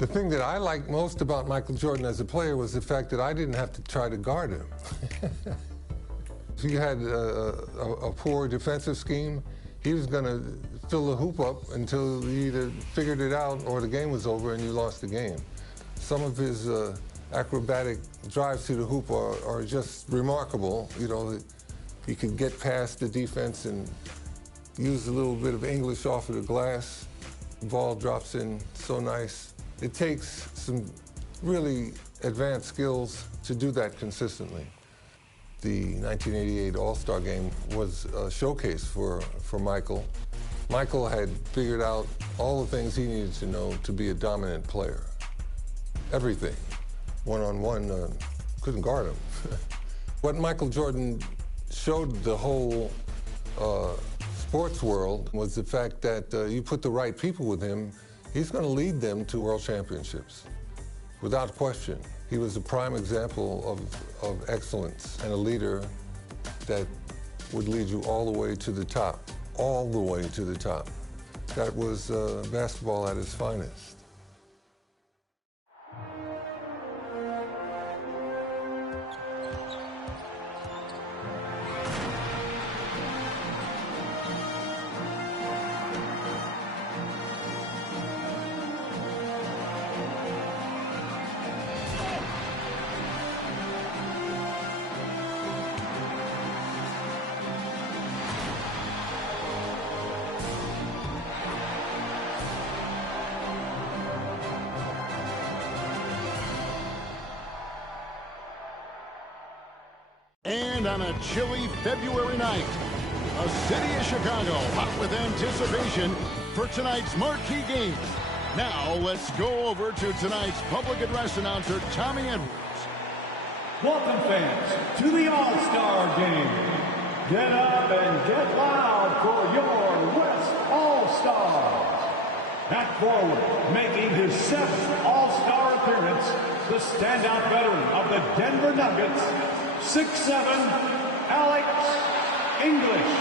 The thing that I liked most about Michael Jordan as a player was the fact that I didn't have to try to guard him. If you had a poor defensive scheme, he was going to fill the hoop up until you either figured it out or the game was over and you lost the game. Some of his acrobatic drives to the hoop are just remarkable. You know, he could get past the defense and use a little bit of English off of the glass. The ball drops in so nice. It takes some really advanced skills to do that consistently. The 1988 All-Star Game was a showcase for Michael. Michael had figured out all the things he needed to know to be a dominant player. Everything. One-on-one, couldn't guard him. What Michael Jordan showed the whole sports world was the fact that you put the right people with him, he's going to lead them to world championships, without question. He was a prime example of excellence and a leader that would lead you all the way to the top, all the way to the top. That was basketball at its finest. And on a chilly February night, a city of Chicago hot with anticipation for tonight's marquee game. Now let's go over to tonight's public address announcer, Tommy Edwards. Welcome, fans, to the All-Star Game. Get up and get loud for your West All-Stars. At forward, making his 7th All-Star appearance, the standout veteran of the Denver Nuggets, 6'7", Alex English.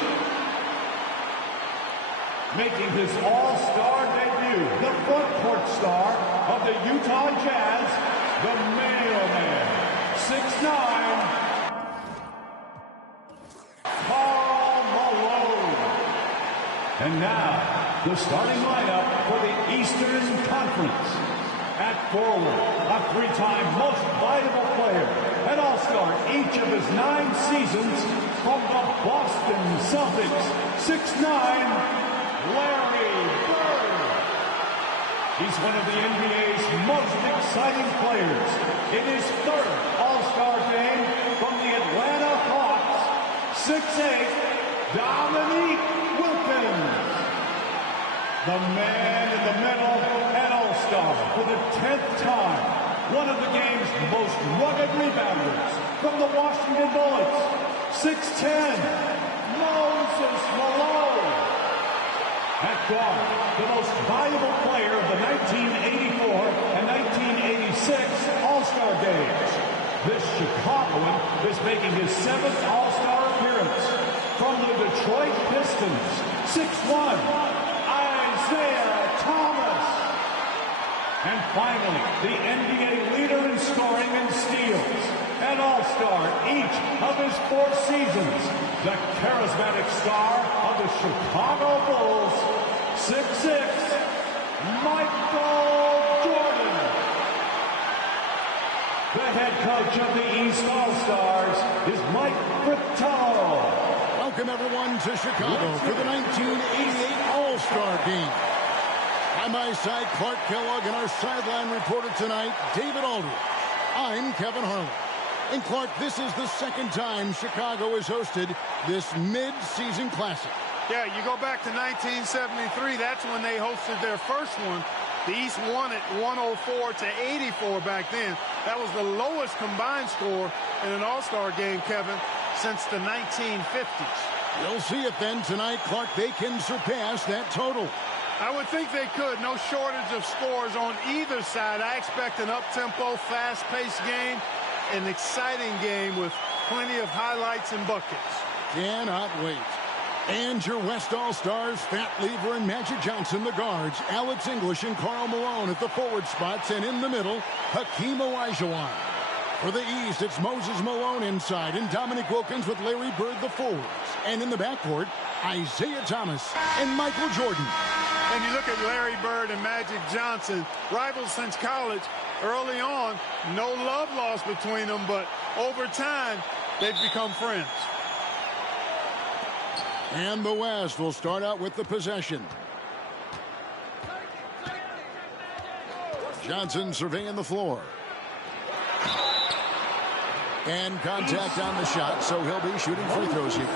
Making his All-Star debut, the front court star of the Utah Jazz, the Mailman, 6'9", Karl Malone. And now, the starting lineup for the Eastern Conference. At forward, a 3-time most valuable player, an All-Star each of his 9 seasons from the Boston Celtics, 6'9", Larry Bird. He's one of the NBA's most exciting players in his 3rd All-Star game from the Atlanta Hawks, 6'8", Dominique Wilkins. The man in the middle, an All-Star for the 10th time. One of the game's most rugged rebounders from the Washington Bullets, 6'10", Moses Malone. At guard, the most valuable player of the 1984 and 1986 All-Star games. This Chicagoan is making his 7th All-Star appearance from the Detroit Pistons, 6'1", Isaiah Thomas. And finally, the NBA leader in scoring and steals, an All-Star each of his 4 seasons, the charismatic star of the Chicago Bulls, 6'6", Michael Jordan. The head coach of the East All-Stars is Mike Fratello. Welcome, everyone, to Chicago for the 1988 All-Star Game. On my side, Clark Kellogg, and our sideline reporter tonight, David Aldridge. I'm Kevin Harlan. And Clark, this is the 2nd time Chicago has hosted this mid-season classic. Yeah, you go back to 1973, that's when they hosted their first one. The East won it 104 to 84 back then. That was the lowest combined score in an All-Star game, Kevin, since the 1950s. We'll see if then tonight, Clark, they can surpass that total. I would think they could. No shortage of scores on either side. I expect an up-tempo, fast-paced game, an exciting game with plenty of highlights and buckets. Cannot wait. And your West All-Stars, Fat Lever and Magic Johnson, the guards. Alex English and Karl Malone at the forward spots. And in the middle, Hakeem Olajuwon. For the East, it's Moses Malone inside and Dominique Wilkins with Larry Bird, the forwards. And in the backcourt, Isaiah Thomas and Michael Jordan. And you look at Larry Bird and Magic Johnson, rivals since college. Early on, no love lost between them, but over time, they've become friends. And the West will start out with the possession. Johnson surveying the floor. And contact on the shot, so he'll be shooting free throws here.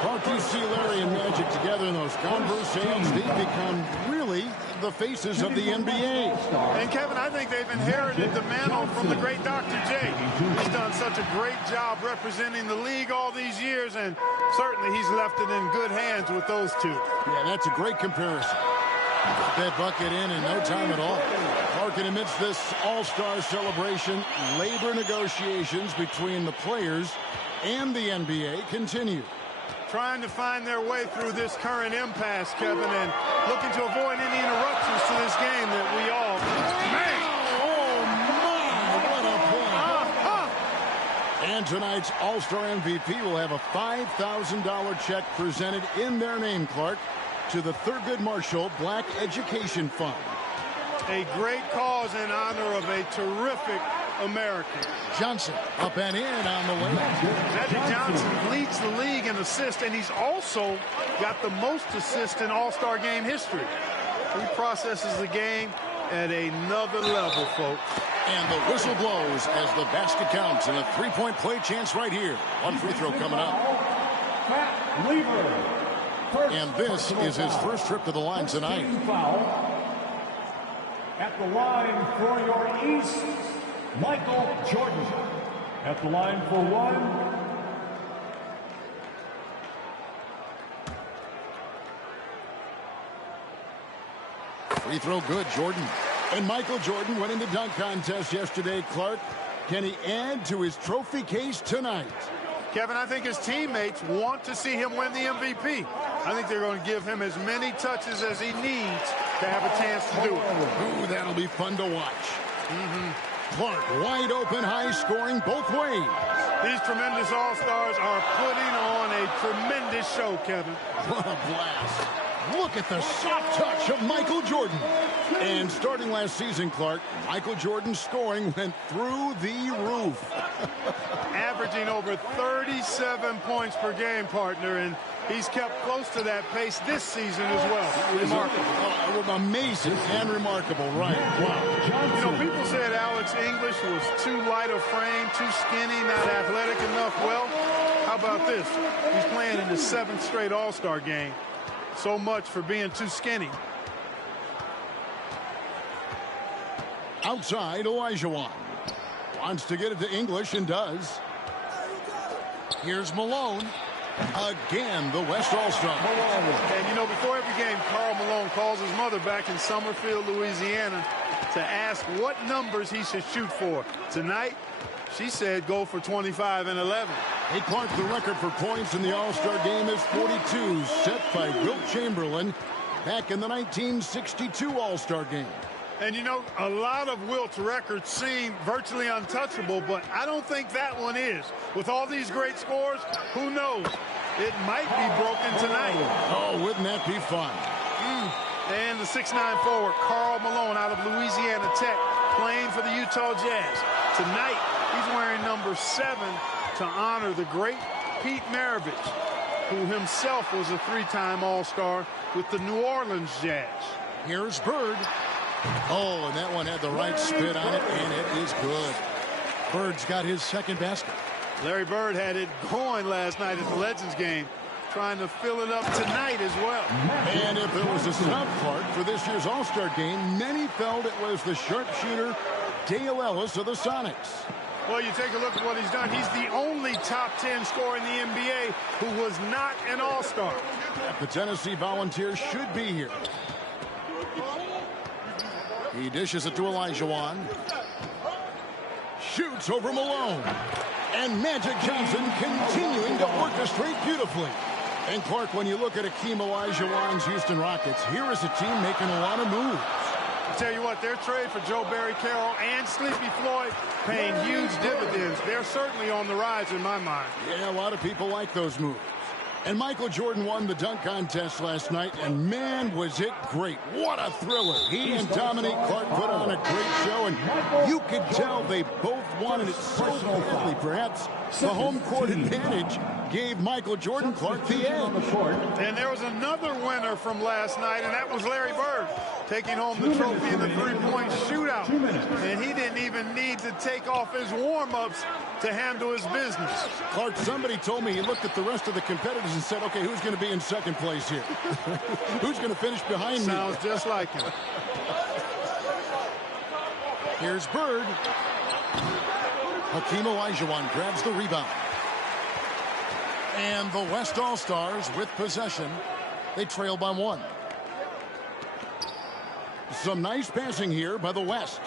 Clark, you see Larry and Magic together in those Converse sales. They've become really the faces of the NBA. And Kevin, I think they've inherited the mantle from the great Dr. J. He's done such a great job representing the league all these years, and certainly he's left it in good hands with those two. Yeah, that's a great comparison. Put that bucket in no time at all. Larkin, amidst this all-star celebration, labor negotiations between the players and the NBA continue. Trying to find their way through this current impasse, Kevin, and looking to avoid any interruptions to this game that we all... Man! Oh, my, what a play. And tonight's All-Star MVP will have a $5,000 check presented in their name, Clark, to the Thurgood Marshall Black Education Fund. A great cause in honor of a terrific American. Johnson up and in on the way. Magic Johnson leads the league in assists, and he's also got the most assists in All-Star game history. He processes the game at another level, folks. And the whistle blows as the basket counts, and a three-point play chance right here. One free throw coming up. Fat Lever. And this is his first trip to the line tonight. Foul. At the line for your East, Michael Jordan. At the line for one. Free throw good, Jordan. And Michael Jordan went in the dunk contest yesterday, Clark. Can he add to his trophy case tonight? Kevin, I think his teammates want to see him win the MVP. I think they're going to give him as many touches as he needs to have a chance to do it. Ooh, that'll be fun to watch. Clark, wide open, high scoring both ways. These tremendous All-Stars are putting on a tremendous show, Kevin. What a blast. Look at the soft touch of Michael Jordan. And starting last season, Clark, Michael Jordan's scoring went through the roof. Averaging over 37 points per game, partner, and he's kept close to that pace this season as well. Remarkable. Amazing and remarkable, right? Wow. You know, people said Alex English was too light of frame, too skinny, not athletic enough. Well, how about this? He's playing in the 7th straight All-Star game. So much for being too skinny. Outside, Olajuwon wants to get it to English and does. Here's Malone. Again, the West All-Star. And, you know, before every game, Karl Malone calls his mother back in Summerfield, Louisiana, to ask what numbers he should shoot for. Tonight, she said go for 25 and 11. Hey, Clark, the record for points in the All-Star game is 42, set by Wilt Chamberlain back in the 1962 All-Star game. And, you know, a lot of Wilt's records seem virtually untouchable, but I don't think that one is. With all these great scores, who knows? It might be broken tonight. Oh, wouldn't that be fun? And the 6'9" forward, Karl Malone out of Louisiana Tech, playing for the Utah Jazz. Tonight, he's wearing number 7 to honor the great Pete Maravich, who himself was a 3-time All-Star with the New Orleans Jazz. Here's Bird. Oh, and that one had the right spit on it, and it is good. Bird's got his second basket. Larry Bird had it going last night at the Legends game, trying to fill it up tonight as well. And if there was a snub part for this year's All-Star game, many felt it was the sharpshooter Dale Ellis of the Sonics. Well, you take a look at what he's done. He's the only top 10 scorer in the NBA who was not an All-Star. The Tennessee Volunteers should be here. He dishes it to Olajuwon. Shoots over Malone. And Magic Johnson continuing to orchestrate beautifully. And Clark, when you look at Akeem Olajuwon's Houston Rockets, here is a team making a lot of moves. I tell you what, their trade for Joe Barry Carroll and Sleepy Floyd paying huge dividends. They're certainly on the rise in my mind. Yeah, a lot of people like those moves. And Michael Jordan won the dunk contest last night, and man, was it great. What a thriller. He and Dominique Clark put on a great show, and you could tell they both wanted it so badly. Perhaps the home court advantage gave Michael Jordan Clark the edge. And there was another winner from last night, and that was Larry Bird, taking home the trophy in the three-point shootout. And he didn't even need to take off his warm-ups to handle his business. Clark, somebody told me he looked at the rest of the competitors and said, okay, who's going to be in second place here? Who's going to finish behind me? Sounds just like him. Here's Bird. Hakeem Olajuwon grabs the rebound. And the West All-Stars with possession. They trail by one. Some nice passing here by the West.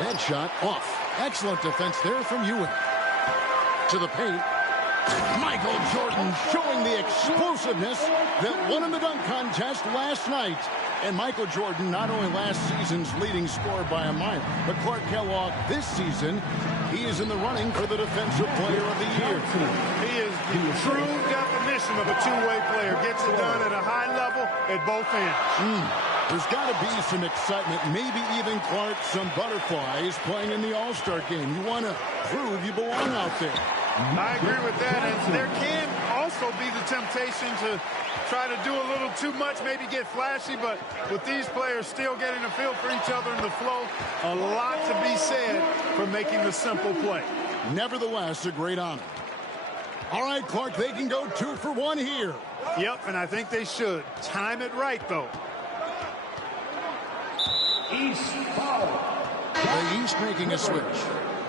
That shot off. Excellent defense there from Ewing. To the paint. Michael Jordan showing the explosiveness that won in the dunk contest last night. And Michael Jordan, not only last season's leading scorer by a mile, but Clark Kellogg this season, he is in the running for the Defensive Player of the Year. He is the true definition of a two-way player. Gets it done at a high level at both ends. There's got to be some excitement, maybe even, Clark, some butterflies playing in the All-Star game. You want to prove you belong out there. I agree with that, and there can also be the temptation to try to do a little too much, maybe get flashy, but with these players still getting a feel for each other in the flow, a lot to be said for making the simple play. Nevertheless, a great honor. All right, Clark, they can go 2 for 1 here. Yep, and I think they should. Time it right, though. East foul. The East making a switch.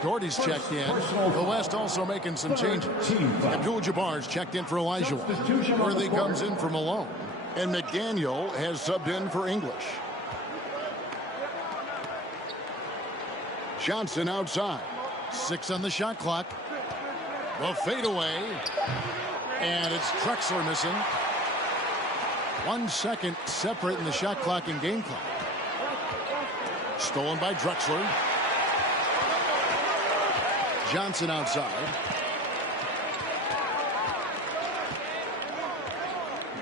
Doherty's checked in. The West also making some changes. Abdul-Jabbar's checked in for Olajuwon. Worthy comes in for Malone. And McDaniel has subbed in for English. Johnson outside. 6 on the shot clock. The fadeaway. And it's Drexler missing. 1 second separate in the shot clock and game clock. Stolen by Drexler. Johnson outside.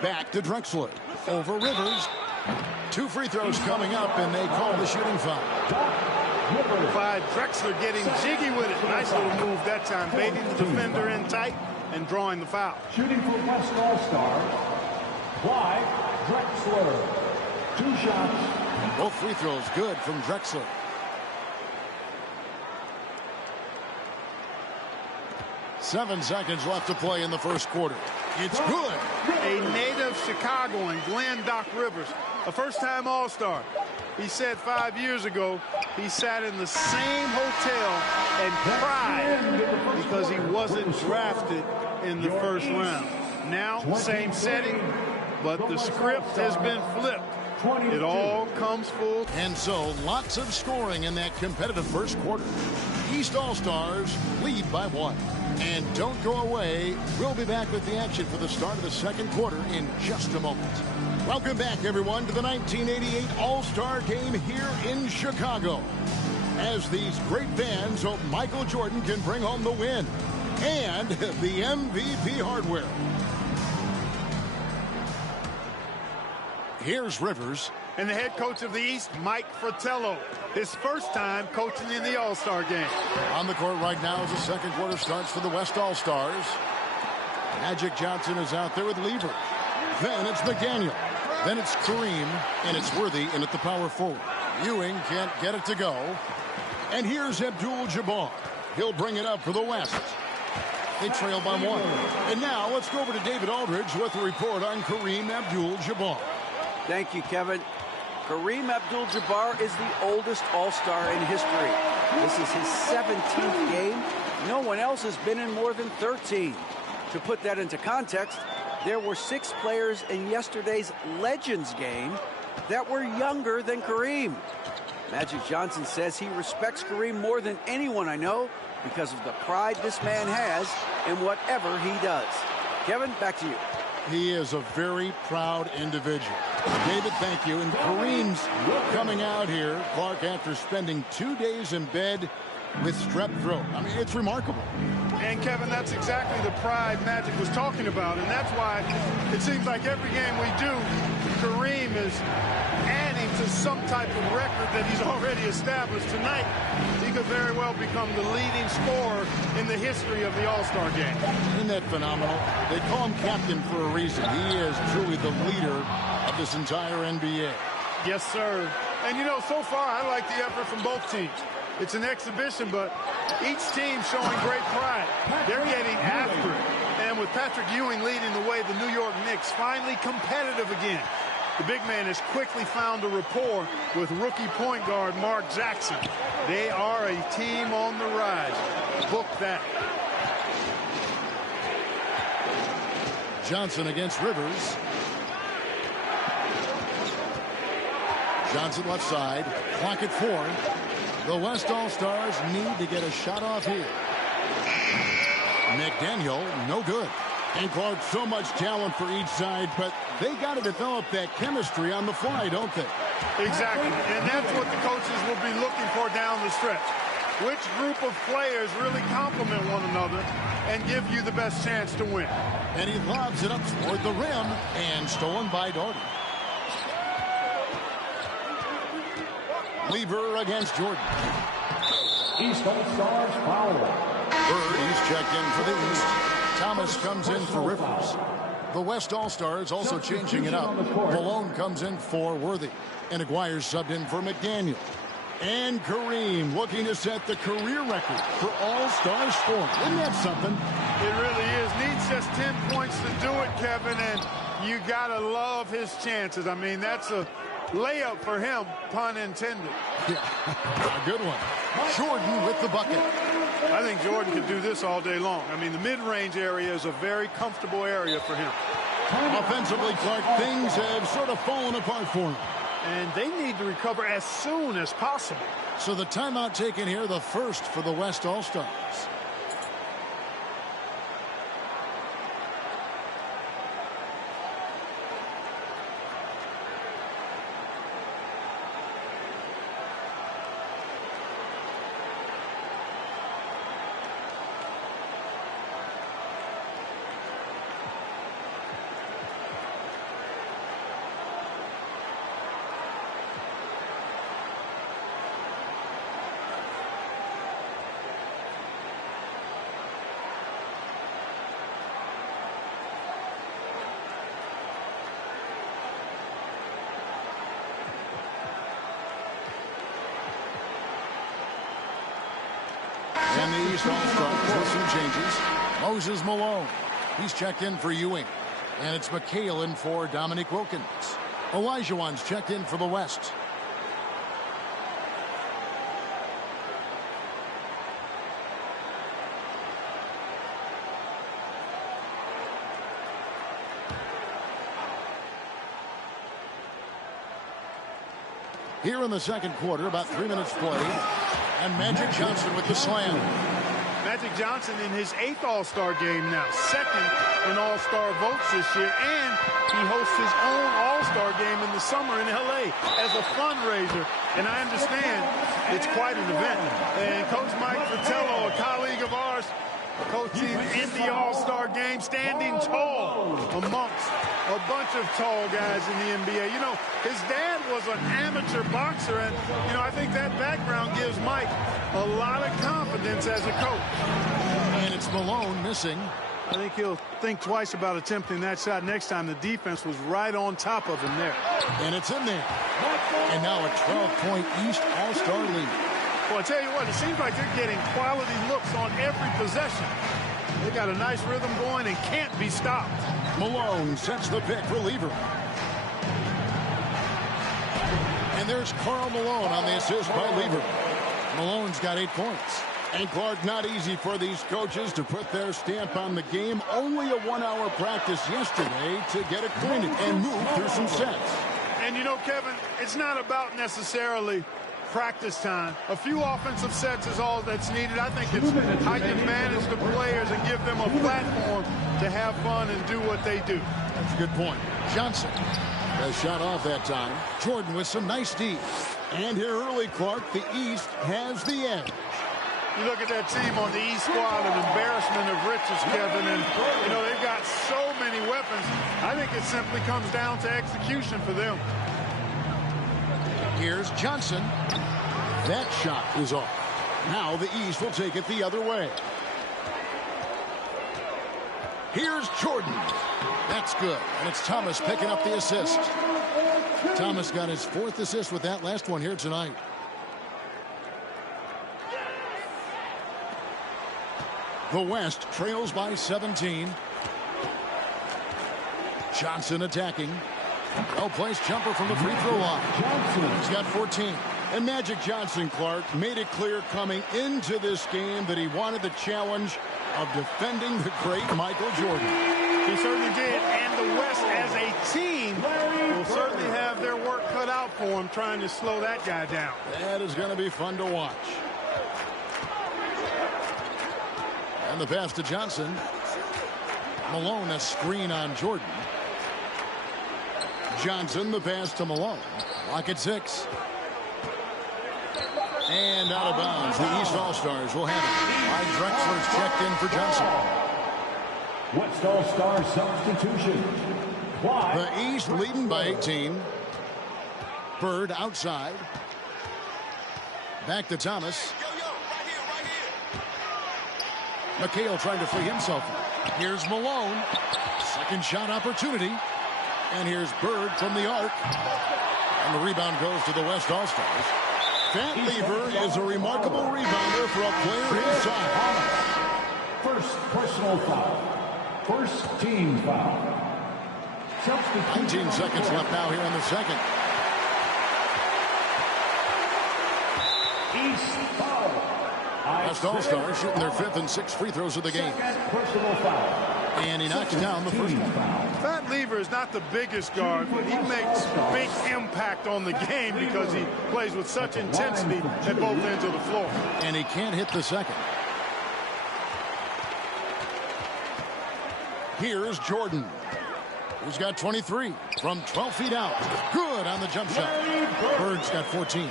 Back to Drexler. Over Rivers. 2 free throws coming up, and they call the shooting foul. Clyde Drexler getting jiggy with it. Nice little move that time. Baiting the defender in tight and drawing the foul. Shooting for West All-Stars, Clyde Drexler. 2 shots. Both free throws good from Drexler. Seven seconds left to play in the first quarter. It's good. A native Chicagoan, Glenn Doc Rivers, a first-time All-Star. He said 5 years ago he sat in the same hotel and cried because he wasn't drafted in the first round. Now, same setting, but the script has been flipped. It all comes full. And so, lots of scoring in that competitive first quarter. East All-Stars lead by 1. And don't go away. We'll be back with the action for the start of the second quarter in just a moment. Welcome back, everyone, to the 1988 All-Star Game here in Chicago. As these great fans hope Michael Jordan can bring home the win and the MVP hardware. Here's Rivers. And the head coach of the East, Mike Fratello. His first time coaching in the All-Star game. On the court right now as the second quarter starts for the West All-Stars. Magic Johnson is out there with Lever. Then it's McDaniel. Then it's Kareem. And it's Worthy in at the power forward. Ewing can't get it to go. And here's Abdul-Jabbar. He'll bring it up for the West. They trail by 1. And now let's go over to David Aldridge with a report on Kareem Abdul-Jabbar. Thank you, Kevin. Kareem Abdul-Jabbar is the oldest All-Star in history. This is his 17th game. No one else has been in more than 13. To put that into context, there were 6 players in yesterday's Legends game that were younger than Kareem. Magic Johnson says he respects Kareem more than anyone I know because of the pride this man has in whatever he does. Kevin, back to you. He is a very proud individual. David, thank you. And Kareem's coming out here, Clark, after spending 2 days in bed with strep throat. I mean, it's remarkable. And Kevin, that's exactly the pride Magic was talking about, and that's why it seems like every game we do, Kareem is adding to some type of record that he's already established. Tonight, he could very well become the leading scorer in the history of the All-Star game. Isn't that phenomenal? They call him captain for a reason. He is truly the leader of this entire NBA. Yes, sir. And, you know, so far, I like the effort from both teams. It's an exhibition, but each team showing great pride. They're getting after it. And with Patrick Ewing leading the way, the New York Knicks finally competitive again. The big man has quickly found a rapport with rookie point guard Mark Jackson. They are a team on the rise. Book that. Johnson against Rivers. Johnson left side. Clock at 4. The West All-Stars need to get a shot off here. McDaniel, no good. And Clark, so much talent for each side, but they got to develop that chemistry on the fly, don't they? Exactly. And that's what the coaches will be looking for down the stretch. Which group of players really complement one another and give you the best chance to win? And he lobs it up toward the rim and stolen by Daugherty. Lever against Jordan. East All-Stars foul. Bird, he's checked in for the East. Thomas comes in for Rivers. The West All-Stars also changing it up. Malone comes in for Worthy. And Aguirre's subbed in for McDaniel. And Kareem looking to set the career record for All-Star scoring. Isn't that something? It really is. Needs just 10 points to do it, Kevin, and you got to love his chances. I mean, that's a layup for him, pun intended. Yeah, a good one. Jordan with the bucket. I think Jordan could do this all day long. I mean, the mid-range area is a very comfortable area for him. Offensively, Clark, things have sort of fallen apart for him. And they need to recover as soon as possible. So the timeout taken here, the first for the West All-Stars. And the East All-Stars with some changes. Moses Malone. He's checked in for Ewing. And it's McHale in for Dominique Wilkins. Olajuwon's checked in for the West. Here in the second quarter, about 3 minutes played. And Magic Johnson with the slam. Magic Johnson in his 8th All-Star game now. 2nd in All-Star votes this year. And he hosts his own All-Star game in the summer in L.A. as a fundraiser. And I understand it's quite an event. And Coach Mike Fratello, a colleague of ours, coaching in the All-Star game, standing tall amongst a bunch of tall guys in the NBA. You know, his dad was an amateur boxer, and, you know, I think that background gives Mike a lot of confidence as a coach. And it's Malone missing. I think he'll think twice about attempting that shot next time. The defense was right on top of him there. And it's in there. And now a 12-point East All-Star lead. Well, I tell you what, it seems like they're getting quality looks on every possession. They got a nice rhythm going and can't be stopped. Malone sets the pick for Lever. And there's Karl Malone on the assist by Lever. Malone's got 8 points. And Clark, not easy for these coaches to put their stamp on the game. Only a 1-hour practice yesterday to get acquainted and move through some sets. And you know, Kevin, it's not about necessarily practice time. A few offensive sets is all that's needed. I think it's how you manage the players and give them a platform to have fun and do what they do. That's a good point. Johnson has shot off that time. Jordan with some nice D. And here early, Clark, the East has the edge. You look at that team on the East squad, an embarrassment of riches, Kevin, and, you know, they've got so many weapons. I think it simply comes down to execution for them. Here's Johnson. That shot is off. Now the East will take it the other way. Here's Jordan. That's good. And it's Thomas picking up the assist. Thomas got his 4th assist with that last one here tonight. The West trails by 17. Johnson attacking. Well-placed jumper from the free throw line. He's got 14. And Magic Johnson, Clark, made it clear coming into this game that he wanted the challenge of defending the great Michael Jordan. He certainly did. And the West as a team will certainly have their work cut out for him trying to slow that guy down. That is going to be fun to watch. And the pass to Johnson. Malone, a screen on Jordan. Johnson, the pass to Malone. Lock at 6. And out of bounds. The East All-Stars will have it. Clyde Drexler's checked in for Johnson. West All-Star substitution. Clyde. The East leading by 18. Bird outside. Back to Thomas. McHale trying to free himself. Here's Malone. Second shot opportunity. And here's Bird from the arc. And the rebound goes to the West All-Stars. Fat Lever is a remarkable rebounder for a player inside. First personal foul. First team foul. 19 seconds left now here in the second. East foul. West All-Stars shooting their 5th and 6th free throws of the game. Personal foul. And he knocks down the first one. Fat Lever is not the biggest guard, but he makes big impact on the game because he plays with such intensity at both ends of the floor. And he can't hit the second. Here's Jordan. He's got 23 from 12 feet out. Good on the jump shot. Bird's got 14.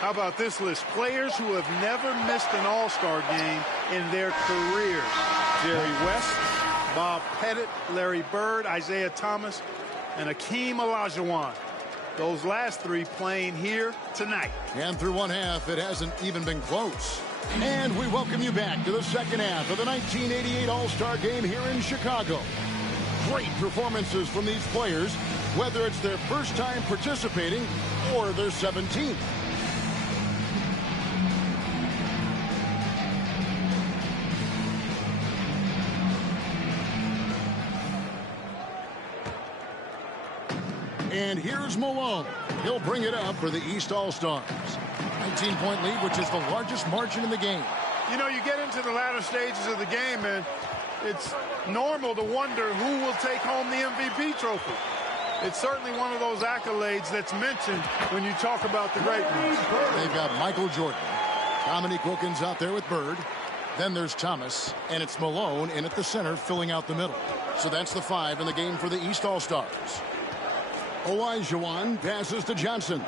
How about this list? Players who have never missed an All-Star game in their careers. Jerry West, Bob Pettit, Larry Bird, Isaiah Thomas, and Akeem Olajuwon. Those last 3 playing here tonight. And through one half, it hasn't even been close. And we welcome you back to the second half of the 1988 All-Star Game here in Chicago. Great performances from these players, whether it's their first time participating or their 17th. And here's Malone. He'll bring it up for the East All-Stars. 19-point lead, which is the largest margin in the game. You know, you get into the latter stages of the game, and it's normal to wonder who will take home the MVP trophy. It's certainly one of those accolades that's mentioned when you talk about the great ones. They've got Michael Jordan. Dominique Wilkins out there with Bird. Then there's Thomas, and it's Malone in at the center, filling out the middle. So that's the 5 in the game for the East All-Stars. Olajuwon passes to Johnson.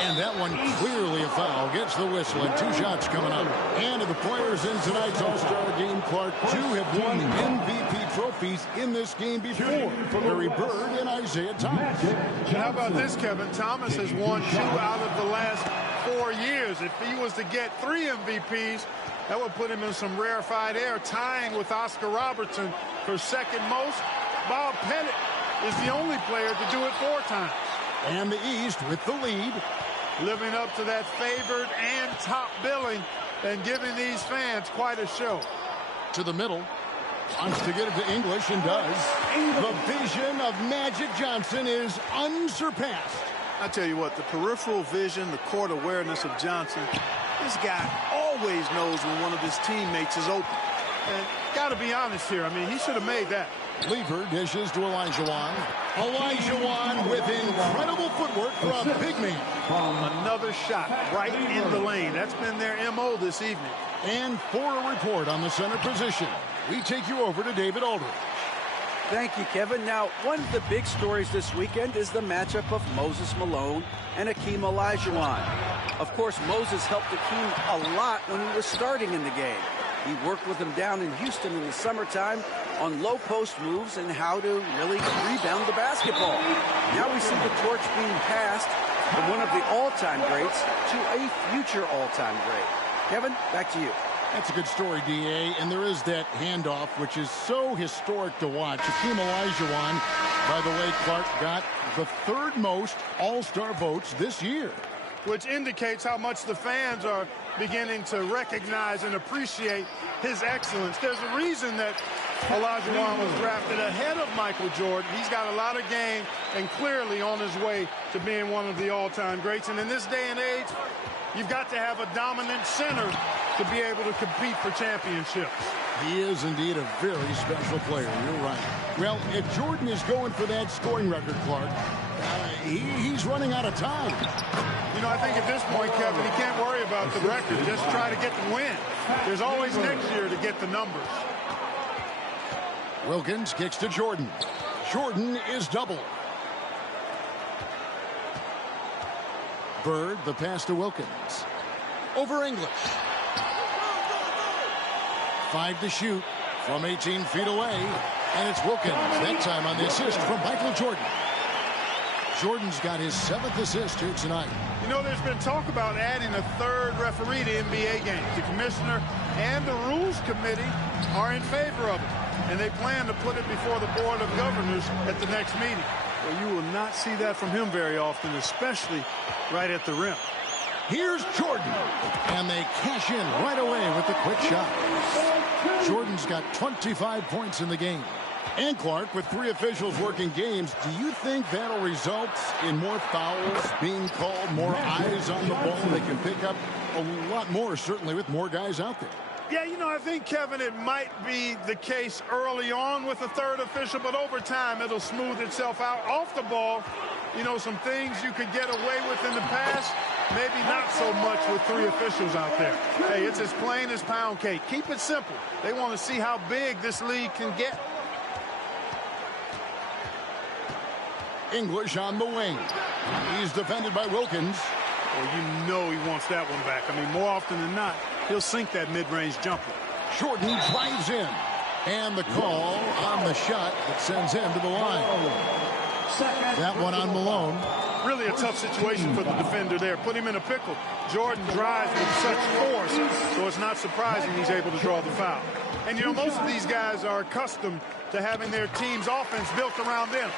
And that one clearly a foul. Gets the whistle and 2 shots coming up. And the players in tonight's All-Star game, Clark, 2 have won MVP trophies in this game before. Larry Bird and Isaiah Thomas. And how about this, Kevin? Thomas has won 2 out of the last 4 years. If he was to get 3 MVPs, that would put him in some rarefied air, tying with Oscar Robertson for second most. Bob Pettit is the only player to do it 4 times. And the East with the lead. Living up to that favored and top billing and giving these fans quite a show. To the middle. Wants to get it to English and does. The vision of Magic Johnson is unsurpassed. I tell you what, the peripheral vision, the court awareness of Johnson, this guy always knows when one of his teammates is open. And got to be honest here, I mean, he should have made that. Lever dishes to Olajuwon. Olajuwon with incredible footwork for a big man. Another shot right in the lane. That's been their MO this evening. And for a report on the center position, we take you over to David Aldridge. Thank you, Kevin. Now, one of the big stories this weekend is the matchup of Moses Malone and Hakeem Olajuwon. Of course, Moses helped Hakeem a lot when he was starting in the game. He worked with him down in Houston in the summertime on low post moves and how to really rebound the basketball. Now we see the torch being passed from one of the all-time greats to a future all-time great. Kevin, back to you. That's a good story, D.A., and there is that handoff, which is so historic to watch. Hakeem Olajuwon, by the way, Clark, got the third most All-Star votes this year. Which indicates how much the fans are beginning to recognize and appreciate his excellence. There's a reason that Olajuwon was drafted ahead of Michael Jordan. He's got a lot of game and clearly on his way to being one of the all-time greats. And in this day and age, you've got to have a dominant center to be able to compete for championships. He is indeed a very special player. You're right. Well, if Jordan is going for that scoring record, Clark, he's running out of time. You know, I think at this point, Kevin, he can't worry about the record. Just try to get the win. There's always next year to get the numbers. Wilkins kicks to Jordan. Jordan is double. Bird, the pass to Wilkins. Over English. 5 to shoot from 18 feet away. And it's Wilkins, that time on the assist from Michael Jordan. Jordan's got his 7th assist here tonight. You know, there's been talk about adding a third referee to NBA games. The commissioner and the rules committee are in favor of it. And they plan to put it before the Board of Governors at the next meeting. Well, you will not see that from him very often, especially right at the rim. Here's Jordan. And they cash in right away with the quick shot. Jordan's got 25 points in the game. And Clark, with 3 officials working games, do you think that'll result in more fouls being called, more eyes on the ball? They can pick up a lot more, certainly with more guys out there. Yeah, you know, I think, Kevin, it might be the case early on with the third official, but over time it'll smooth itself out. Off the ball, you know, some things you could get away with in the past, maybe not so much with 3 officials out there. Hey, it's as plain as pound cake. Keep it simple. They want to see how big this league can get. English on the wing. He's defended by Wilkins. Well, you know he wants that one back. I mean, more often than not, he'll sink that mid-range jumper. Jordan drives in. And the call on the shot that sends him to the line. That one on Malone. Really a tough situation for the defender there. Put him in a pickle. Jordan drives with such force, so it's not surprising he's able to draw the foul. And, you know, most of these guys are accustomed to having their team's offense built around them.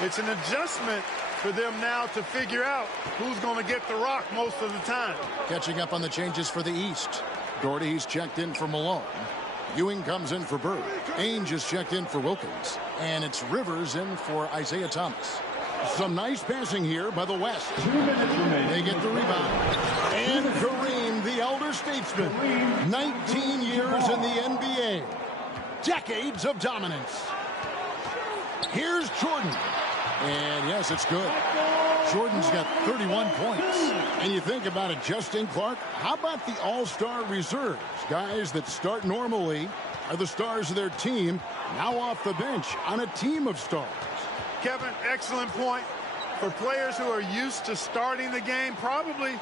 It's an adjustment for them now to figure out who's going to get the rock most of the time. Catching up on the changes for the East. Doherty's checked in for Malone. Ewing comes in for Bird. Ainge is checked in for Wilkins. And it's Rivers in for Isaiah Thomas. Some nice passing here by the West. 2 minutes remaining. They get the rebound. And Kareem, the elder statesman. 19 years in the NBA. Decades of dominance. Here's Jordan. And yes, it's good. Jordan's got 31 points. And you think about adjusting, Clark, how about the all-star reserves? Guys that start normally are the stars of their team, now off the bench on a team of stars. Kevin, excellent point. For players who are used to starting the game, probably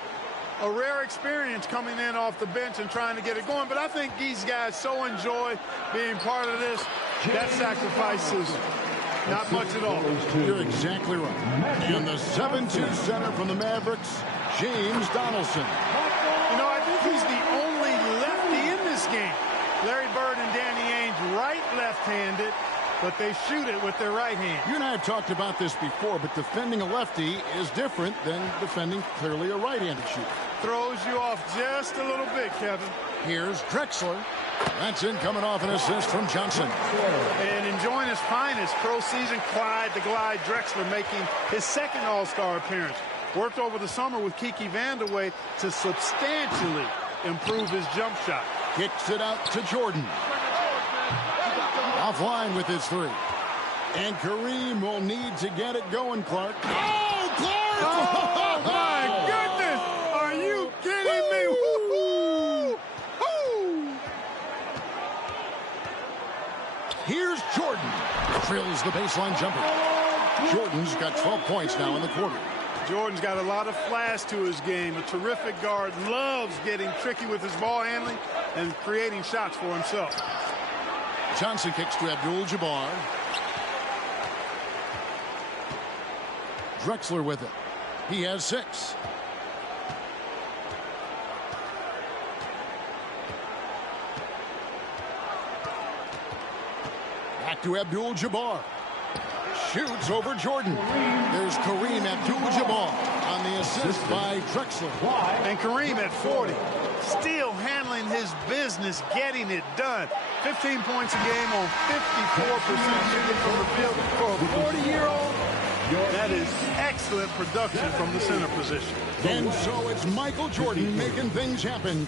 a rare experience coming in off the bench and trying to get it going. But I think these guys so enjoy being part of this, that sacrifice is not much at all. You're exactly right. And the 7-2 center from the Mavericks, James Donaldson. You know, I think he's the only lefty in this game. Larry Bird and Danny Ainge right left-handed, but they shoot it with their right hand. You and I have talked about this before, but defending a lefty is different than defending clearly a right-handed shooter. Throws you off just a little bit, Kevin. Here's Drexler. That's in coming off an assist from Johnson. And enjoying his finest pro season, Clyde the Glide Drexler making his 2nd All-Star appearance. Worked over the summer with Kiki Vandeweghe to substantially improve his jump shot. Kicks it out to Jordan. Offline with his 3. And Kareem will need to get it going, Clark. Oh, Clark! Oh, my goodness! Are you kidding me? Woo-hoo! Woo! Here's Jordan. Drills the baseline jumper. Jordan's got 12 points now in the quarter. Jordan's got a lot of flash to his game. A terrific guard, loves getting tricky with his ball handling and creating shots for himself. Johnson kicks to Abdul-Jabbar. Drexler with it. He has 6. Back to Abdul-Jabbar. Shoots over Jordan. There's Kareem Abdul-Jabbar on the assist by Drexler. And Kareem at 40, still handling his business, getting it done. 15 points a game on 54% shooting from the field. For a 40-year-old, that is excellent production from the center position. And so it's Michael Jordan making things happen.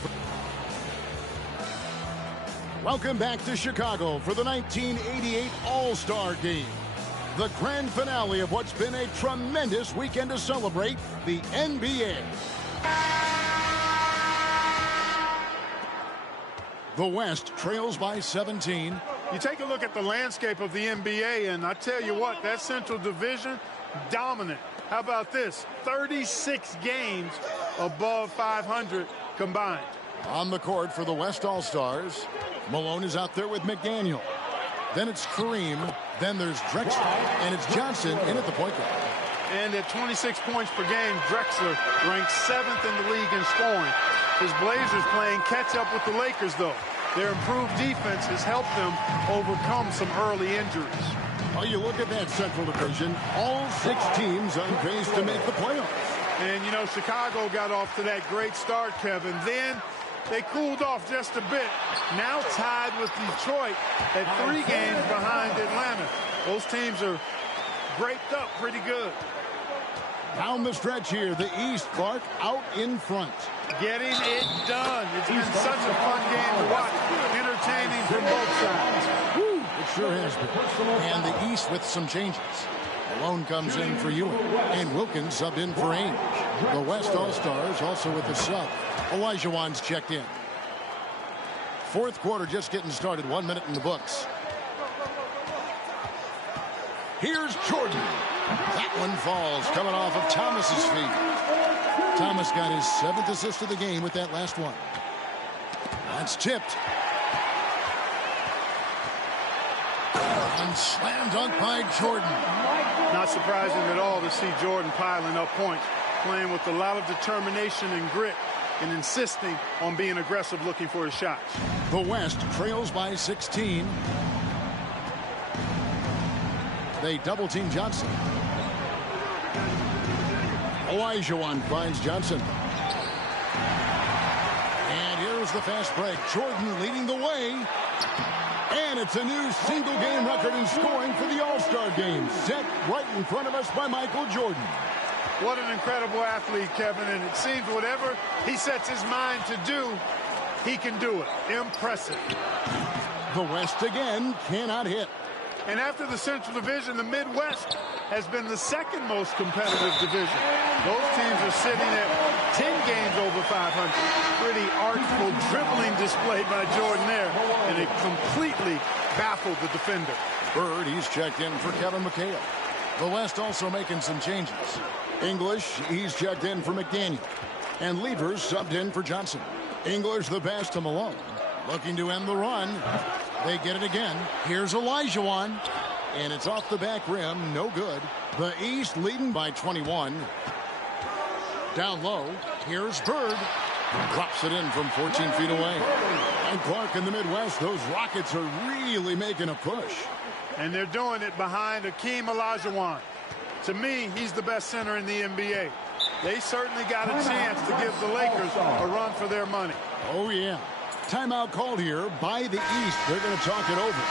Welcome back to Chicago for the 1988 All-Star Game. The grand finale of what's been a tremendous weekend to celebrate the NBA. The West trails by 17. You take a look at the landscape of the NBA, and I tell you what, that Central Division, dominant. How about this? 36 games above 500 combined. On the court for the West All-Stars, Malone is out there with McDaniel. Then it's Kareem. Then there's Drexler. And it's Johnson in at the point guard. And at 26 points per game, Drexler ranks 7th in the league in scoring. His Blazers playing catch-up with the Lakers, though. Their improved defense has helped them overcome some early injuries. Oh, you look at that Central Division, all 6 teams on pace to make the playoffs. And, you know, Chicago got off to that great start, Kevin. Then they cooled off just a bit. Now tied with Detroit at 3 games behind Atlanta. Those teams are graped up pretty good. Down the stretch here, the East, Clark, out in front. Getting it done. It's been such a fun game to watch. Entertaining from both sides. Woo, it sure has been. And the East with some changes. Malone comes in for Ewing. And Wilkins subbed in for Ainge. The West All-Stars also with the sub. Olajuwon's checked in. Fourth quarter just getting started. 1 minute in the books. Here's Jordan. That one falls coming off of Thomas's feet. Thomas got his 7th assist of the game with that last one. That's tipped. And slam dunk by Jordan. Not surprising at all to see Jordan piling up points, playing with a lot of determination and grit, and insisting on being aggressive looking for his shots. The West trails by 16. They double-team Johnson. Olajuwon finds Johnson. And here's the fast break. Jordan leading the way. And it's a new single-game record in scoring for the All-Star Game, set right in front of us by Michael Jordan. What an incredible athlete, Kevin, and it seems whatever he sets his mind to do, he can do it. Impressive. The West again cannot hit. And after the Central Division, the Midwest has been the second most competitive division. Those teams are sitting at 10 games over 500. Pretty artful dribbling display by Jordan there, and it completely baffled the defender. Bird, he's checked in for Kevin McHale. The West also making some changes. English, he's checked in for McDaniel. And Levers subbed in for Johnson. English the pass to Malone. Looking to end the run. They get it again. Here's Olajuwon. And it's off the back rim. No good. The East leading by 21. Down low. Here's Bird. Drops it in from 14 feet away. And Clark in the Midwest. Those Rockets are really making a push. And they're doing it behind Hakeem Olajuwon. To me, he's the best center in the NBA. They certainly got a chance to give the Lakers a run for their money. Oh, yeah. Timeout called here by the East. They're going to talk it over.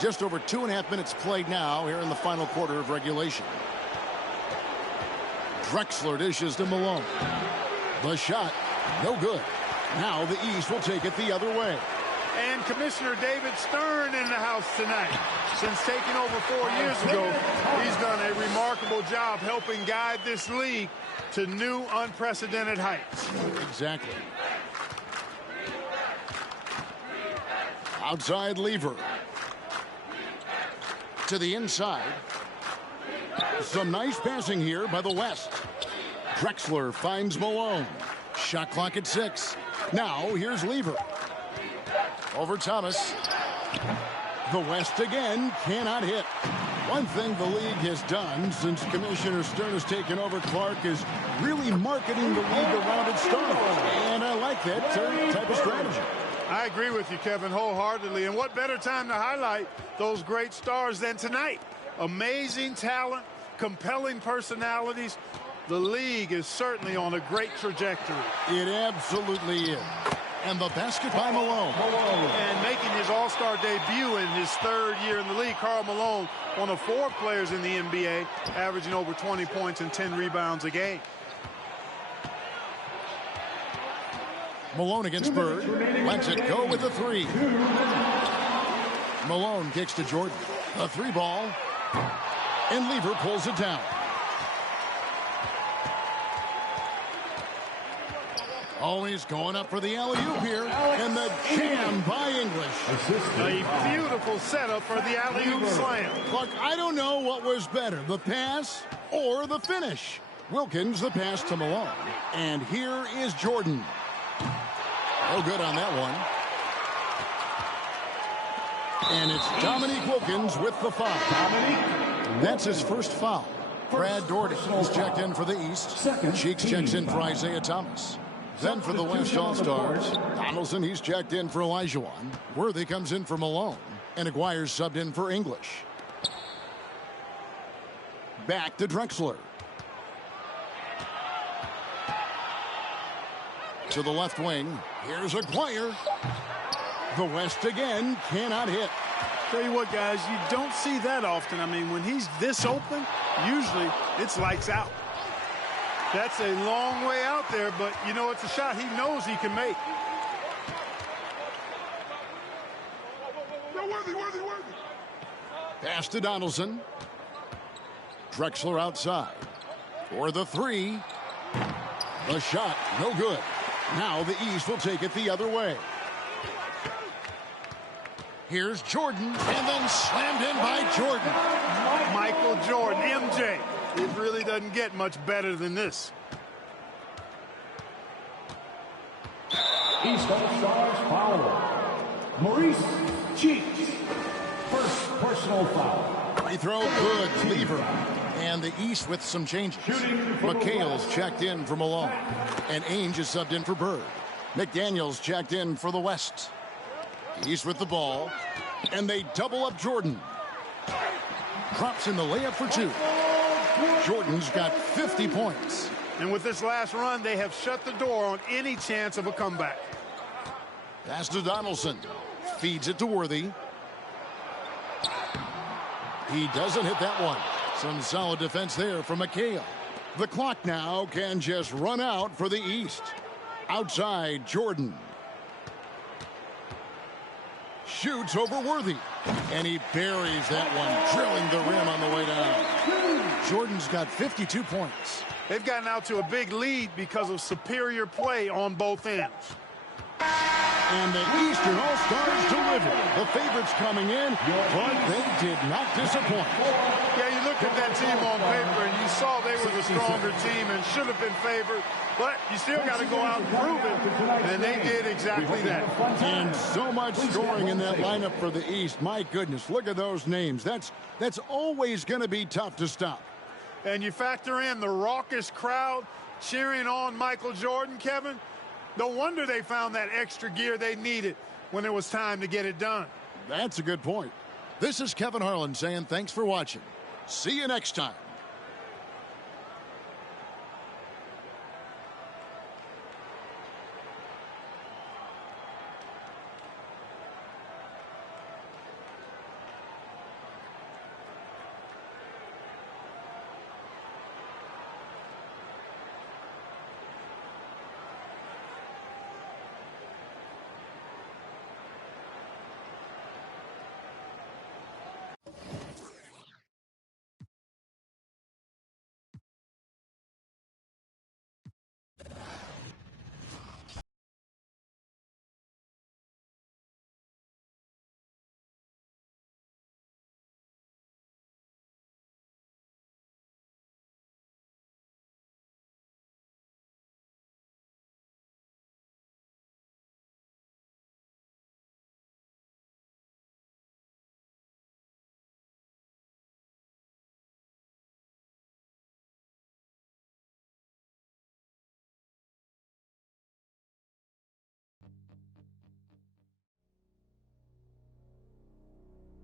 Just over 2.5 minutes played now here in the final quarter of regulation. Drexler dishes to Malone. The shot, no good. Now the East will take it the other way. And Commissioner David Stern in the house tonight. Since taking over 4 years ago, he's done a remarkable job helping guide this league to new unprecedented heights. Exactly. Outside Lever. To the inside. Some nice passing here by the West. Drexler finds Malone. Shot clock at 6. Now here's Lever. Over Thomas. The West again cannot hit. One thing the league has done since Commissioner Stern has taken over Clark is really marketing the league around its stars. And I like that type of strategy. I agree with you, Kevin, wholeheartedly. And what better time to highlight those great stars than tonight? Amazing talent, compelling personalities. The league is certainly on a great trajectory. It absolutely is. And the basket by Malone. And making his all-star debut in his 3rd year in the league, Karl Malone, one of 4 players in the NBA, averaging over 20 points and 10 rebounds a game. Malone against Bird. Lets it go with the 3. Malone kicks to Jordan. A 3 ball. And Lever pulls it down. Always going up for the alley-oop here. And the jam by English. A beautiful setup for the alley-oop slam. Look, I don't know what was better, the pass or the finish. Wilkins the pass to Malone. And here is Jordan. No good on that one. And it's Dominique Wilkins with the foul. That's his first foul. Brad Daugherty is checked in for the East. Cheeks checks in for Isaiah Thomas. Then for the West All-Stars, Donaldson, he's checked in for Olajuwon. Worthy comes in for Malone. And Aguirre's subbed in for English. Back to Drexler. To the left wing. Here's Aguirre. The West again cannot hit. Tell you what, guys, you don't see that often. I mean, when he's this open, usually it's lights out. That's a long way out there, but you know it's a shot he knows he can make. Pass to Donaldson. Drexler outside. For the 3. The shot, no good. Now the East will take it the other way. Here's Jordan, and then slammed in by Jordan. Michael Jordan, MJ. It really doesn't get much better than this. East All-Stars foul. Maurice Cheeks. First personal foul. Free throw, good. Lever. And the East with some changes. McHale's checked in for Malone. And Ainge is subbed in for Bird. McDaniels checked in for the West. East with the ball. And they double up Jordan. Drops in the layup for 2. Jordan's got 50 points. And with this last run, they have shut the door on any chance of a comeback. Pass to Donaldson. Feeds it to Worthy. He doesn't hit that one. Some solid defense there from McHale. The clock now can just run out for the East. Outside, Jordan. Shoots over Worthy. And he buries that one, drilling the rim on the way down. Jordan's got 52 points. They've gotten out to a big lead because of superior play on both ends. And the Eastern All-Stars deliver. The favorites coming in, but they did not disappoint. Yeah, you looked at that team on paper and you saw they were the stronger team and should have been favored, but you still got to go out and prove it, and they did exactly that. And so much scoring in that lineup for the East. My goodness, look at those names. That's always going to be tough to stop. And you factor in the raucous crowd cheering on Michael Jordan, Kevin. No wonder they found that extra gear they needed when it was time to get it done. That's a good point. This is Kevin Harlan saying thanks for watching. See you next time.